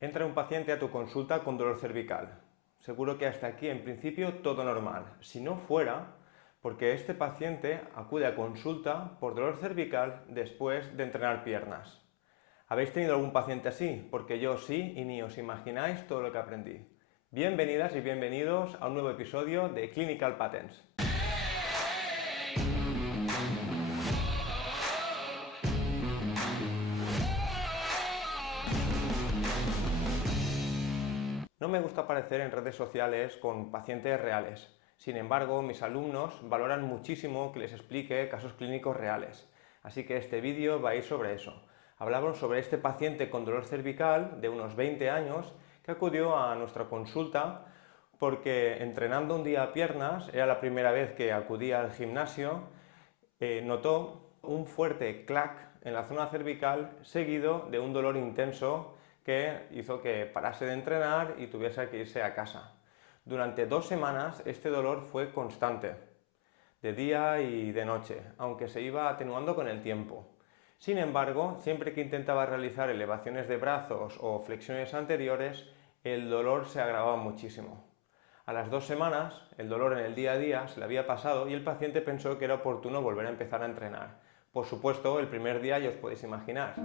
Entra un paciente a tu consulta con dolor cervical. Seguro que hasta aquí en principio todo normal. Si no fuera, porque este paciente acude a consulta por dolor cervical después de entrenar piernas. ¿Habéis tenido algún paciente así? Porque yo sí y ni os imagináis todo lo que aprendí. Bienvenidas y bienvenidos a un nuevo episodio de Clinical Patterns. No me gusta aparecer en redes sociales con pacientes reales. Sin embargo, mis alumnos valoran muchísimo que les explique casos clínicos reales. Así que este vídeo va a ir sobre eso. Hablamos sobre este paciente con dolor cervical de unos 20 años que acudió a nuestra consulta porque entrenando un día piernas, era la primera vez que acudía al gimnasio, notó un fuerte clac en la zona cervical seguido de un dolor intenso que hizo que parase de entrenar y tuviese que irse a casa. Durante 2 semanas este dolor fue constante, de día y de noche, aunque se iba atenuando con el tiempo. Sin embargo, siempre que intentaba realizar elevaciones de brazos o flexiones anteriores, el dolor se agravaba muchísimo. A las 2 semanas, el dolor en el día a día se le había pasado y el paciente pensó que era oportuno volver a empezar a entrenar. Por supuesto, el primer día ya os podéis imaginar.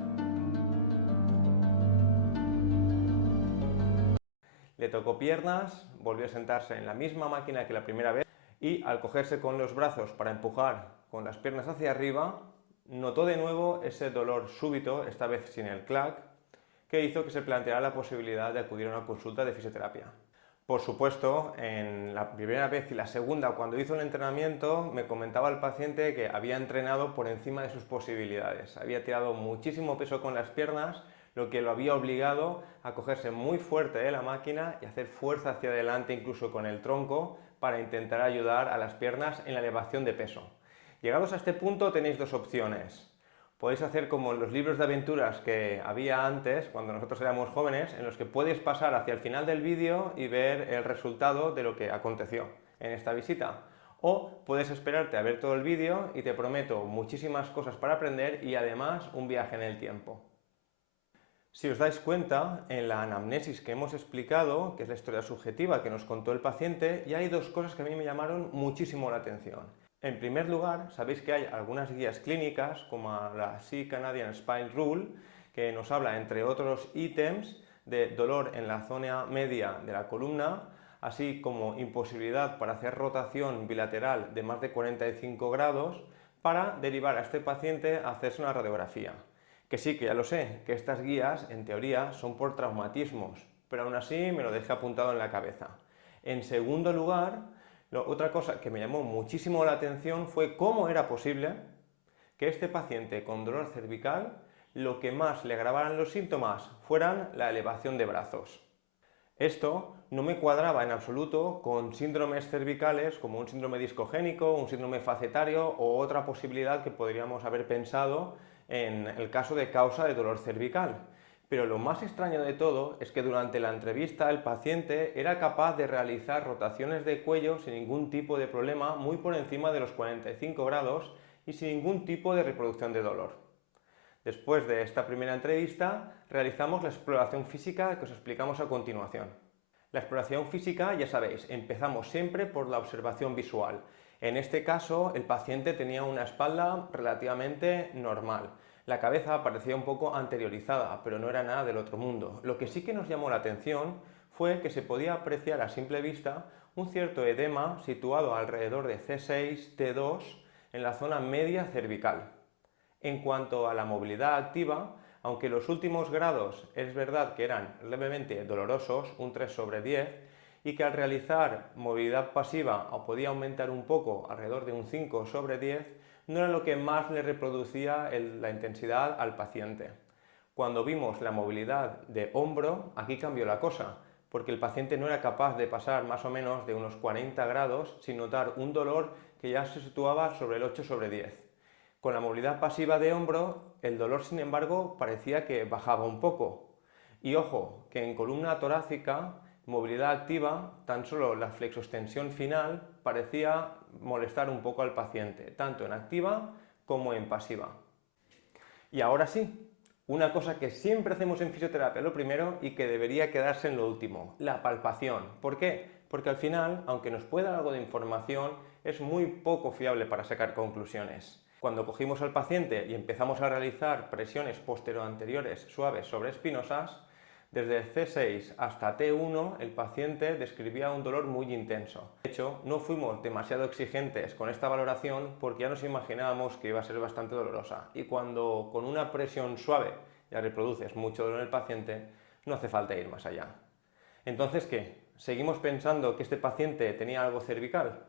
Le tocó piernas, volvió a sentarse en la misma máquina que la primera vez y al cogerse con los brazos para empujar con las piernas hacia arriba, notó de nuevo ese dolor súbito, esta vez sin el clac, que hizo que se planteara la posibilidad de acudir a una consulta de fisioterapia. Por supuesto, en la primera vez y la segunda, cuando hizo el entrenamiento, me comentaba el paciente que había entrenado por encima de sus posibilidades. Había tirado muchísimo peso con las piernas, lo que lo había obligado a cogerse muy fuerte de la máquina y hacer fuerza hacia adelante, incluso con el tronco, para intentar ayudar a las piernas en la elevación de peso. Llegados a este punto tenéis dos opciones. Podéis hacer como en los libros de aventuras que había antes, cuando nosotros éramos jóvenes, en los que puedes pasar hacia el final del vídeo y ver el resultado de lo que aconteció en esta visita. O puedes esperarte a ver todo el vídeo y te prometo muchísimas cosas para aprender y además un viaje en el tiempo. Si os dais cuenta, en la anamnesis que hemos explicado, que es la historia subjetiva que nos contó el paciente, ya hay dos cosas que a mí me llamaron muchísimo la atención. En primer lugar, sabéis que hay algunas guías clínicas, como la Sea Canadian Spine Rule, que nos habla, entre otros ítems, de dolor en la zona media de la columna, así como imposibilidad para hacer rotación bilateral de más de 45 grados, para derivar a este paciente a hacerse una radiografía. Que sí, que ya lo sé, que estas guías, en teoría, son por traumatismos, pero aún así me lo dejé apuntado en la cabeza. En segundo lugar, otra cosa que me llamó muchísimo la atención fue cómo era posible que este paciente con dolor cervical lo que más le agravaran los síntomas fueran la elevación de brazos. Esto no me cuadraba en absoluto con síndromes cervicales como un síndrome discogénico, un síndrome facetario o otra posibilidad que podríamos haber pensado en el caso de causa de dolor cervical. Pero lo más extraño de todo es que durante la entrevista el paciente era capaz de realizar rotaciones de cuello sin ningún tipo de problema, muy por encima de los 45 grados y sin ningún tipo de reproducción de dolor. Después de esta primera entrevista, realizamos la exploración física que os explicamos a continuación. La exploración física, ya sabéis, empezamos siempre por la observación visual. En este caso, el paciente tenía una espalda relativamente normal. La cabeza parecía un poco anteriorizada, pero no era nada del otro mundo. Lo que sí que nos llamó la atención fue que se podía apreciar a simple vista un cierto edema situado alrededor de C6, T2, en la zona media cervical. En cuanto a la movilidad activa, aunque los últimos grados es verdad que eran levemente dolorosos, un 3 sobre 10, y que al realizar movilidad pasiva podía aumentar un poco, alrededor de un 5 sobre 10, no era lo que más le reproducía la intensidad al paciente. Cuando vimos la movilidad de hombro, aquí cambió la cosa, porque el paciente no era capaz de pasar más o menos de unos 40 grados sin notar un dolor que ya se situaba sobre el 8 sobre 10. Con la movilidad pasiva de hombro, el dolor, sin embargo, parecía que bajaba un poco. Y ojo, que en columna torácica, movilidad activa, tan solo la flexoextensión final parecía molestar un poco al paciente, tanto en activa como en pasiva. Y ahora sí, Una cosa que siempre hacemos en fisioterapia lo primero y que debería quedarse en lo último, la palpación. ¿Por qué? Porque al final, aunque nos pueda dar algo de información, es muy poco fiable para sacar conclusiones. Cuando cogimos al paciente y empezamos a realizar presiones posteroanteriores suaves sobre espinosas, desde C6 hasta T1 el paciente describía un dolor muy intenso. De hecho, no fuimos demasiado exigentes con esta valoración porque ya nos imaginábamos que iba a ser bastante dolorosa. Y cuando con una presión suave ya reproduces mucho dolor en el paciente, no hace falta ir más allá. Entonces, ¿qué? ¿Seguimos pensando que este paciente tenía algo cervical?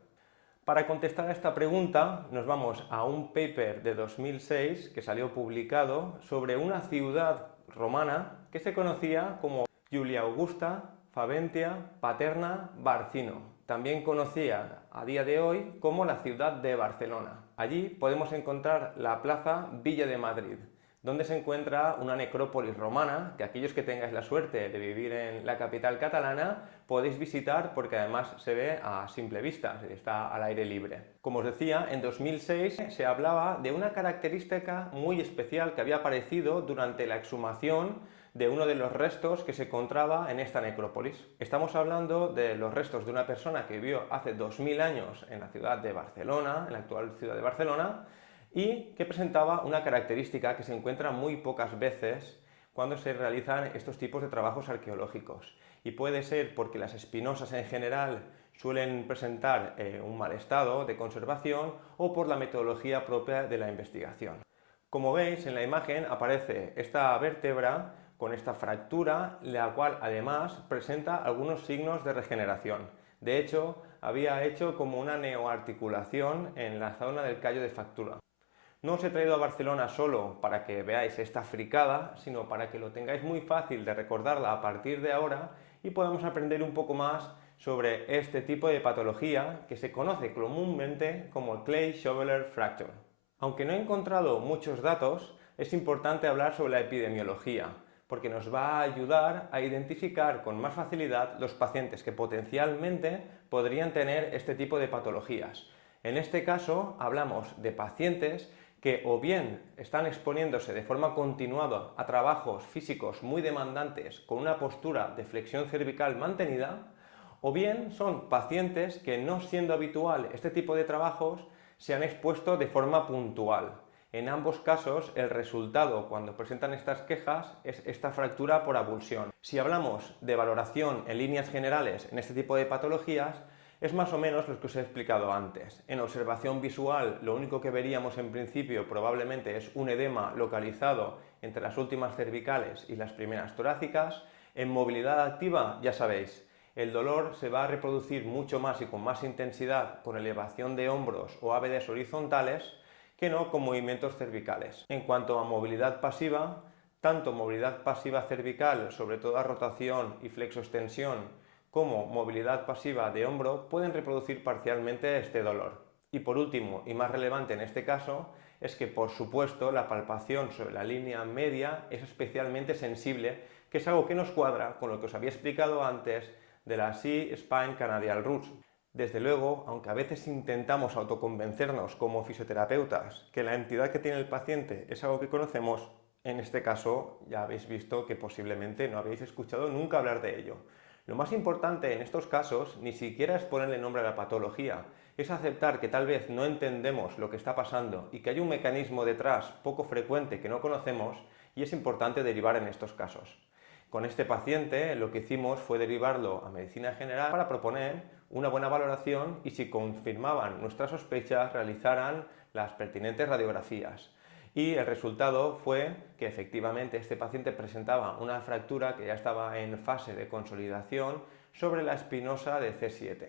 Para contestar a esta pregunta nos vamos a un paper de 2006 que salió publicado sobre una ciudad romana que se conocía como Julia Augusta Faventia Paterna Barcino, también conocida a día de hoy como la ciudad de Barcelona. Allí podemos encontrar la plaza Villa de Madrid, donde se encuentra una necrópolis romana que aquellos que tengáis la suerte de vivir en la capital catalana podéis visitar porque además se ve a simple vista, está al aire libre. Como os decía, en 2006 se hablaba de una característica muy especial que había aparecido durante la exhumación de uno de los restos que se encontraba en esta necrópolis. Estamos hablando de los restos de una persona que vivió hace 2000 años en la ciudad de Barcelona, en la actual ciudad de Barcelona, y que presentaba una característica que se encuentra muy pocas veces cuando se realizan estos tipos de trabajos arqueológicos. Y puede ser porque las espinosas en general suelen presentar un mal estado de conservación o por la metodología propia de la investigación. Como veis en la imagen aparece esta vértebra con esta fractura, la cual además presenta algunos signos de regeneración. De hecho, había hecho como una neoarticulación en la zona del callo de fractura. No os he traído a Barcelona solo para que veáis esta fricada, sino para que lo tengáis muy fácil de recordarla a partir de ahora y podamos aprender un poco más sobre este tipo de patología que se conoce comúnmente como Clay-Shoveler Fracture. Aunque no he encontrado muchos datos, es importante hablar sobre la epidemiología, porque nos va a ayudar a identificar con más facilidad los pacientes que potencialmente podrían tener este tipo de patologías. En este caso hablamos de pacientes que o bien están exponiéndose de forma continuada a trabajos físicos muy demandantes con una postura de flexión cervical mantenida, o bien son pacientes que, no siendo habitual este tipo de trabajos, se han expuesto de forma puntual. En ambos casos, el resultado cuando presentan estas quejas es esta fractura por avulsión. Si hablamos de valoración en líneas generales en este tipo de patologías, es más o menos lo que os he explicado antes. En observación visual, lo único que veríamos en principio probablemente es un edema localizado entre las últimas cervicales y las primeras torácicas. En movilidad activa, ya sabéis, el dolor se va a reproducir mucho más y con más intensidad con elevación de hombros o ABDs horizontales que no con movimientos cervicales. En cuanto a movilidad pasiva, tanto movilidad pasiva cervical, sobre todo a rotación y flexoextensión, como movilidad pasiva de hombro pueden reproducir parcialmente este dolor. Y por último, y más relevante en este caso, es que por supuesto la palpación sobre la línea media es especialmente sensible, que es algo que nos cuadra con lo que os había explicado antes de la C-Spine Canadial Roots. Desde luego, aunque a veces intentamos autoconvencernos como fisioterapeutas que la entidad que tiene el paciente es algo que conocemos, en este caso ya habéis visto que posiblemente no habéis escuchado nunca hablar de ello. Lo más importante en estos casos ni siquiera es ponerle nombre a la patología, es aceptar que tal vez no entendemos lo que está pasando y que hay un mecanismo detrás poco frecuente que no conocemos y es importante derivar en estos casos. Con este paciente lo que hicimos fue derivarlo a medicina general para proponer una buena valoración y si confirmaban nuestras sospechas realizaran las pertinentes radiografías. Y el resultado fue que efectivamente este paciente presentaba una fractura que ya estaba en fase de consolidación sobre la espinosa de C7.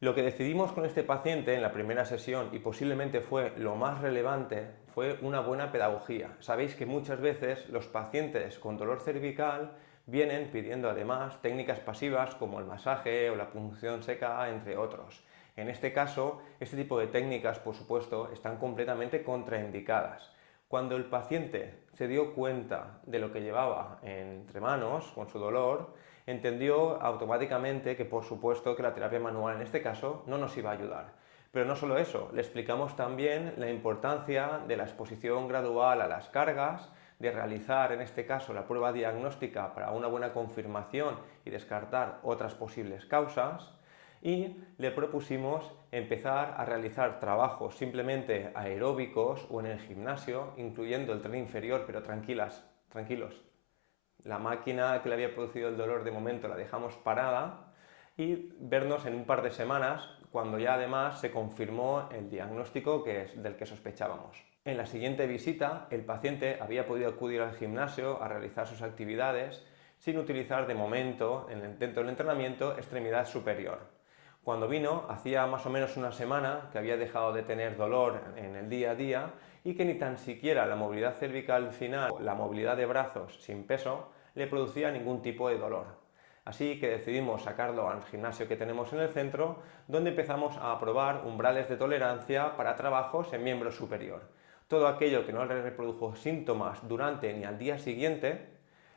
Lo que decidimos con este paciente en la primera sesión, y posiblemente fue lo más relevante, fue una buena pedagogía. Sabéis que muchas veces los pacientes con dolor cervical vienen pidiendo además técnicas pasivas como el masaje o la punción seca, entre otros. En este caso, este tipo de técnicas, por supuesto, están completamente contraindicadas. Cuando el paciente se dio cuenta de lo que llevaba entre manos con su dolor, entendió automáticamente que, por supuesto, que la terapia manual en este caso no nos iba a ayudar. Pero no solo eso, le explicamos también la importancia de la exposición gradual a las cargas, de realizar en este caso la prueba diagnóstica para una buena confirmación y descartar otras posibles causas, y le propusimos empezar a realizar trabajos simplemente aeróbicos o en el gimnasio, incluyendo el tren inferior, pero tranquilos. La máquina que le había producido el dolor de momento la dejamos parada y vernos en un par de semanas cuando ya además se confirmó el diagnóstico del que sospechábamos. En la siguiente visita el paciente había podido acudir al gimnasio a realizar sus actividades sin utilizar de momento dentro del entrenamiento extremidad superior. Cuando vino hacía más o menos una semana que había dejado de tener dolor en el día a día y que ni tan siquiera la movilidad cervical final, la movilidad de brazos sin peso, le producía ningún tipo de dolor. Así que decidimos sacarlo al gimnasio que tenemos en el centro, donde empezamos a probar umbrales de tolerancia para trabajos en miembro superior. Todo aquello que no le reprodujo síntomas durante ni al día siguiente,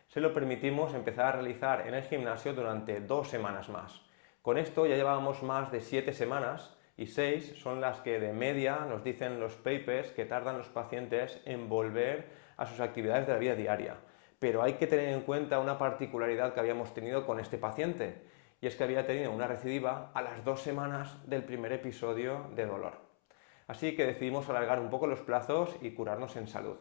se lo permitimos empezar a realizar en el gimnasio durante 2 semanas más. Con esto ya llevábamos más de 7 semanas y 6 son las que de media nos dicen los papers que tardan los pacientes en volver a sus actividades de la vida diaria. Pero hay que tener en cuenta una particularidad que habíamos tenido con este paciente, y es que había tenido una recidiva a las 2 semanas del primer episodio de dolor. Así que decidimos alargar un poco los plazos y curarnos en salud.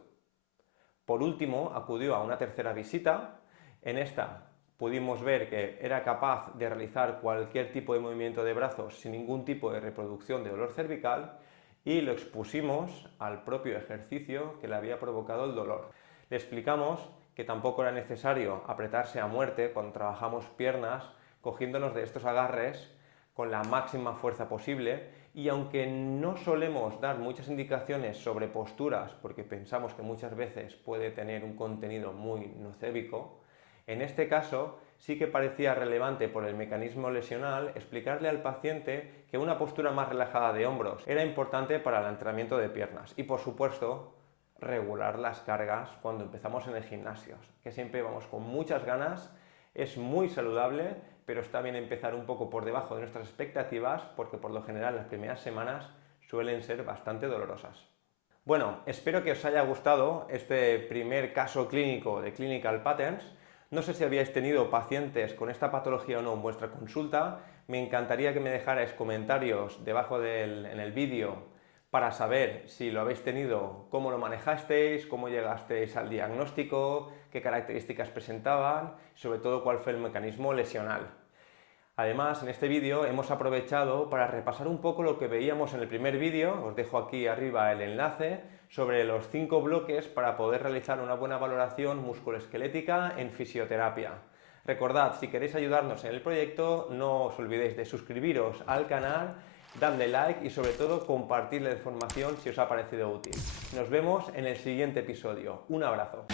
Por último, acudió a una tercera visita. En esta pudimos ver que era capaz de realizar cualquier tipo de movimiento de brazos sin ningún tipo de reproducción de dolor cervical y lo expusimos al propio ejercicio que le había provocado el dolor. Le explicamos que tampoco era necesario apretarse a muerte cuando trabajamos piernas, cogiéndonos de estos agarres con la máxima fuerza posible, y aunque no solemos dar muchas indicaciones sobre posturas porque pensamos que muchas veces puede tener un contenido muy nocébico, en este caso sí que parecía relevante por el mecanismo lesional explicarle al paciente que una postura más relajada de hombros era importante para el entrenamiento de piernas y, por supuesto, regular las cargas cuando empezamos en el gimnasio, que siempre vamos con muchas ganas. Es muy saludable, pero está bien empezar un poco por debajo de nuestras expectativas porque por lo general las primeras semanas suelen ser bastante dolorosas. Bueno, espero que os haya gustado este primer caso clínico de Clinical Patterns. No sé si habíais tenido pacientes con esta patología o no en vuestra consulta. Me encantaría que me dejarais comentarios debajo en el vídeo para saber si lo habéis tenido, cómo lo manejasteis, cómo llegasteis al diagnóstico, qué características presentaban, sobre todo cuál fue el mecanismo lesional. Además, en este vídeo hemos aprovechado para repasar un poco lo que veíamos en el primer vídeo. Os dejo aquí arriba el enlace sobre los 5 bloques para poder realizar una buena valoración musculoesquelética en fisioterapia. Recordad, si queréis ayudarnos en el proyecto, no os olvidéis de suscribiros al canal, darle like y sobre todo compartir la información si os ha parecido útil. Nos vemos en el siguiente episodio. Un abrazo.